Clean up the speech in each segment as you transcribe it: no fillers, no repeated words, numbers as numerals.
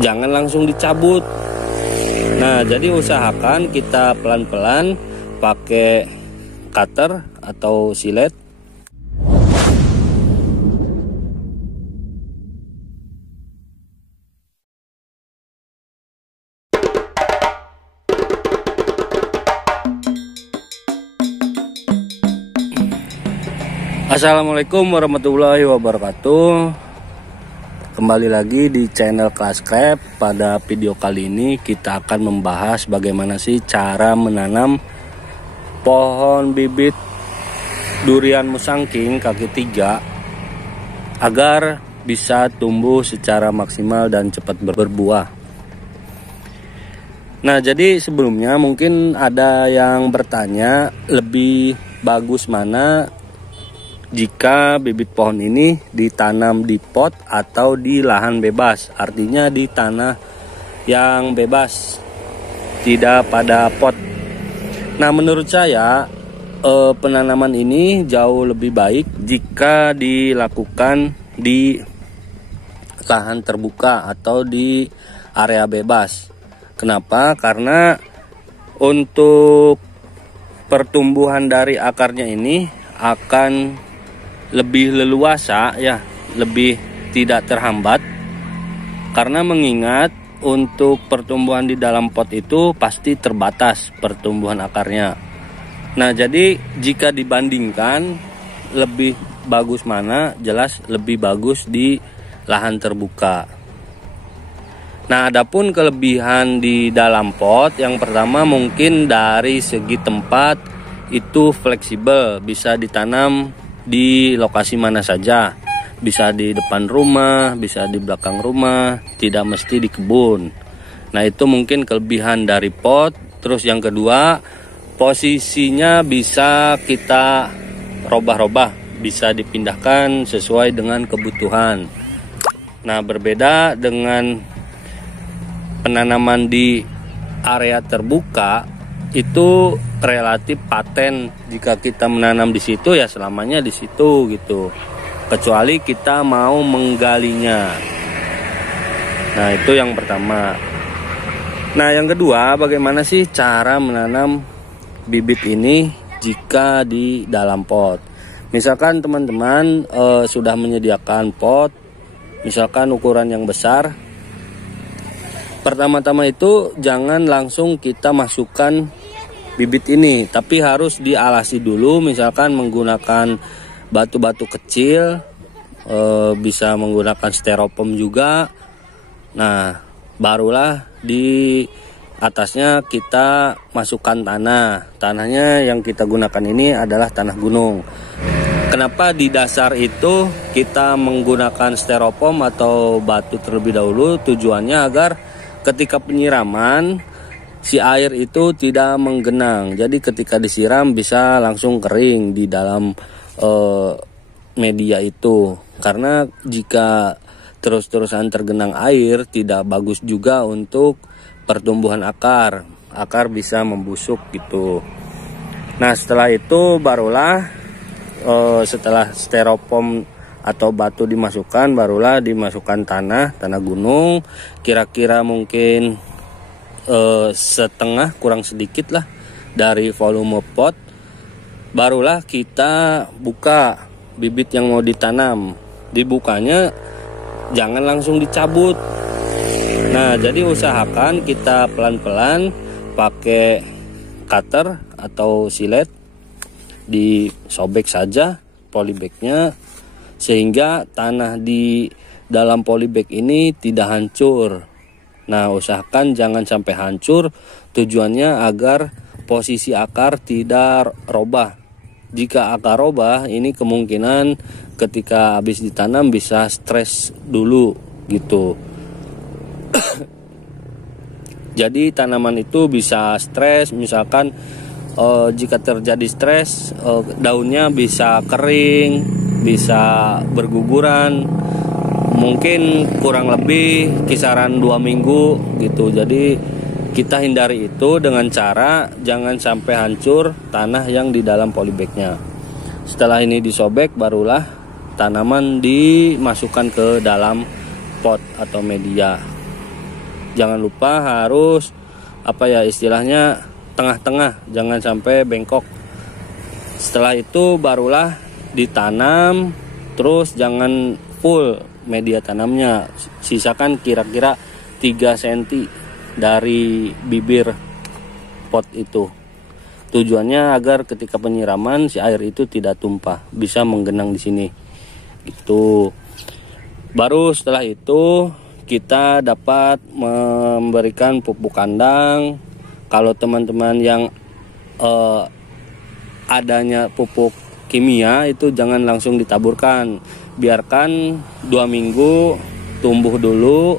jangan langsung dicabut. Nah, jadi usahakan kita pelan-pelan pakai cutter atau silet. Assalamualaikum warahmatullahi wabarakatuh. Kembali lagi di channel Kelas Krep. Pada video kali ini kita akan membahas bagaimana sih cara menanam pohon bibit durian musangking kaki 3 agar bisa tumbuh secara maksimal dan cepat berbuah. Nah, jadi sebelumnya mungkin ada yang bertanya lebih bagus mana jika bibit pohon ini ditanam di pot atau di lahan bebas, artinya di tanah yang bebas, tidak pada pot. Nah, menurut saya penanaman ini jauh lebih baik jika dilakukan di lahan terbuka atau di area bebas. Kenapa? Karena untuk pertumbuhan dari akarnya ini akan lebih leluasa, ya, lebih tidak terhambat, karena mengingat untuk pertumbuhan di dalam pot itu pasti terbatas pertumbuhan akarnya. Nah, jadi jika dibandingkan lebih bagus mana, jelas lebih bagus di lahan terbuka. Nah, adapun kelebihan di dalam pot, yang pertama mungkin dari segi tempat itu fleksibel, bisa ditanam di lokasi mana saja, bisa di depan rumah, bisa di belakang rumah, tidak mesti di kebun. Nah, itu mungkin kelebihan dari pot. Terus yang kedua, posisinya bisa kita robah-robah, bisa dipindahkan sesuai dengan kebutuhan. Nah, berbeda dengan penanaman di area terbuka, itu relatif paten. Jika kita menanam di situ, ya selamanya di situ gitu, kecuali kita mau menggalinya. Nah, itu yang pertama. Nah, yang kedua, bagaimana sih cara menanam bibit ini jika di dalam pot? Misalkan teman-teman sudah menyediakan pot, misalkan ukuran yang besar. Pertama-tama itu jangan langsung kita masukkan bibit ini, tapi harus dialasi dulu, misalkan menggunakan batu-batu kecil, bisa menggunakan styrofoam juga. Nah, barulah di atasnya kita masukkan tanah. Tanahnya yang kita gunakan ini adalah tanah gunung. Kenapa di dasar itu kita menggunakan styrofoam atau batu terlebih dahulu? Tujuannya agar ketika penyiraman si air itu tidak menggenang. Jadi ketika disiram bisa langsung kering di dalam media itu. Karena jika terus-terusan tergenang air tidak bagus juga untuk pertumbuhan akar. Akar bisa membusuk gitu. Nah, setelah itu barulah setelah styrofoam atau batu dimasukkan, barulah dimasukkan tanah gunung, kira-kira mungkin setengah, kurang sedikit lah dari volume pot. Barulah kita buka bibit yang mau ditanam. Dibukanya jangan langsung dicabut. Nah, jadi usahakan kita pelan-pelan pakai cutter atau silet, disobek saja polybagnya sehingga tanah di dalam polybag ini tidak hancur. Nah, usahakan jangan sampai hancur, tujuannya agar posisi akar tidak robah. Jika akar robah, ini kemungkinan ketika habis ditanam bisa stres dulu gitu. Jadi tanaman itu bisa stres, misalkan jika terjadi stres, daunnya bisa kering, bisa berguguran, mungkin kurang lebih kisaran 2 minggu gitu. Jadi kita hindari itu dengan cara jangan sampai hancur tanah yang di dalam polybagnya. Setelah ini disobek, barulah tanaman dimasukkan ke dalam pot atau media. jangan lupa harus istilahnya tengah-tengah, jangan sampai bengkok. Setelah itu barulah ditanam, terus jangan full media tanamnya, sisakan kira-kira 3 cm dari bibir pot itu. Tujuannya agar ketika penyiraman si air itu tidak tumpah, bisa menggenang di sini. Gitu. Baru setelah itu kita dapat memberikan pupuk kandang. Kalau teman-teman yang adanya pupuk kimia itu jangan langsung ditaburkan, biarkan 2 minggu tumbuh dulu,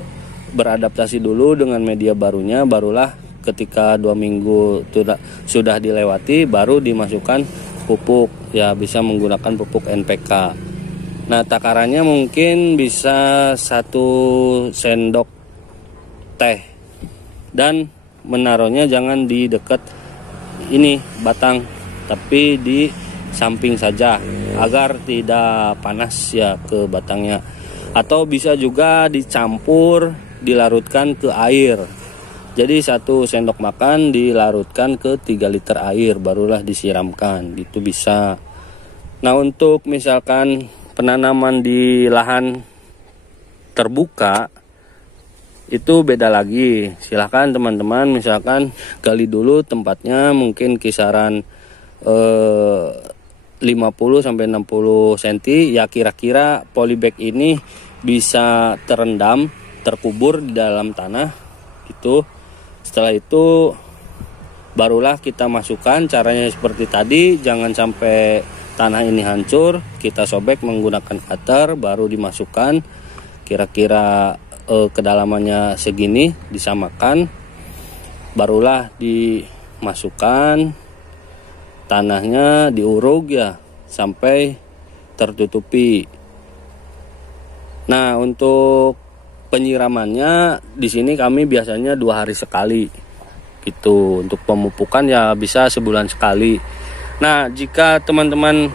beradaptasi dulu dengan media barunya, barulah ketika 2 minggu sudah dilewati baru dimasukkan pupuk, ya bisa menggunakan pupuk NPK. Nah, takarannya mungkin bisa 1 sendok teh, dan menaruhnya jangan di dekat ini batang, tapi di samping saja agar tidak panas ya ke batangnya. Atau bisa juga dicampur, dilarutkan ke air. Jadi 1 sendok makan dilarutkan ke 3 liter air, barulah disiramkan, gitu bisa. Nah, untuk misalkan penanaman di lahan terbuka itu beda lagi. Silahkan teman-teman misalkan gali dulu tempatnya, mungkin kisaran 50 sampai 60 cm, ya kira-kira polybag ini bisa terendam, terkubur di dalam tanah gitu. Setelah itu barulah kita masukkan, caranya seperti tadi, jangan sampai tanah ini hancur, kita sobek menggunakan cutter, baru dimasukkan kira-kira kedalamannya segini, disamakan, barulah dimasukkan tanahnya, diuruk ya sampai tertutupi. Nah, untuk penyiramannya di sini kami biasanya 2 hari sekali gitu. Untuk pemupukan ya bisa sebulan sekali. Nah, jika teman-teman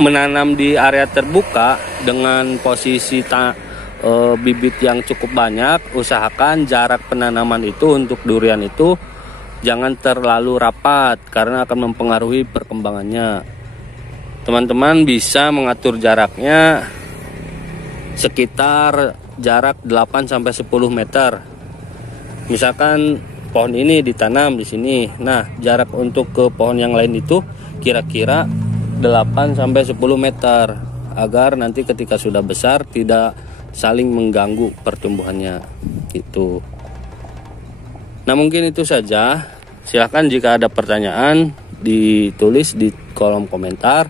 menanam di area terbuka dengan posisi bibit yang cukup banyak, usahakan jarak penanaman itu untuk durian itu jangan terlalu rapat karena akan mempengaruhi perkembangannya. Teman-teman bisa mengatur jaraknya sekitar jarak 8 sampai 10 meter. Misalkan pohon ini ditanam di sini. Nah, jarak untuk ke pohon yang lain itu kira-kira 8 sampai 10 meter agar nanti ketika sudah besar tidak saling mengganggu pertumbuhannya gitu. Nah, mungkin itu saja. Silahkan jika ada pertanyaan ditulis di kolom komentar.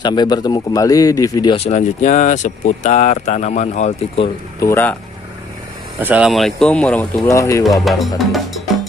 Sampai bertemu kembali di video selanjutnya seputar tanaman hortikultura. Assalamualaikum warahmatullahi wabarakatuh.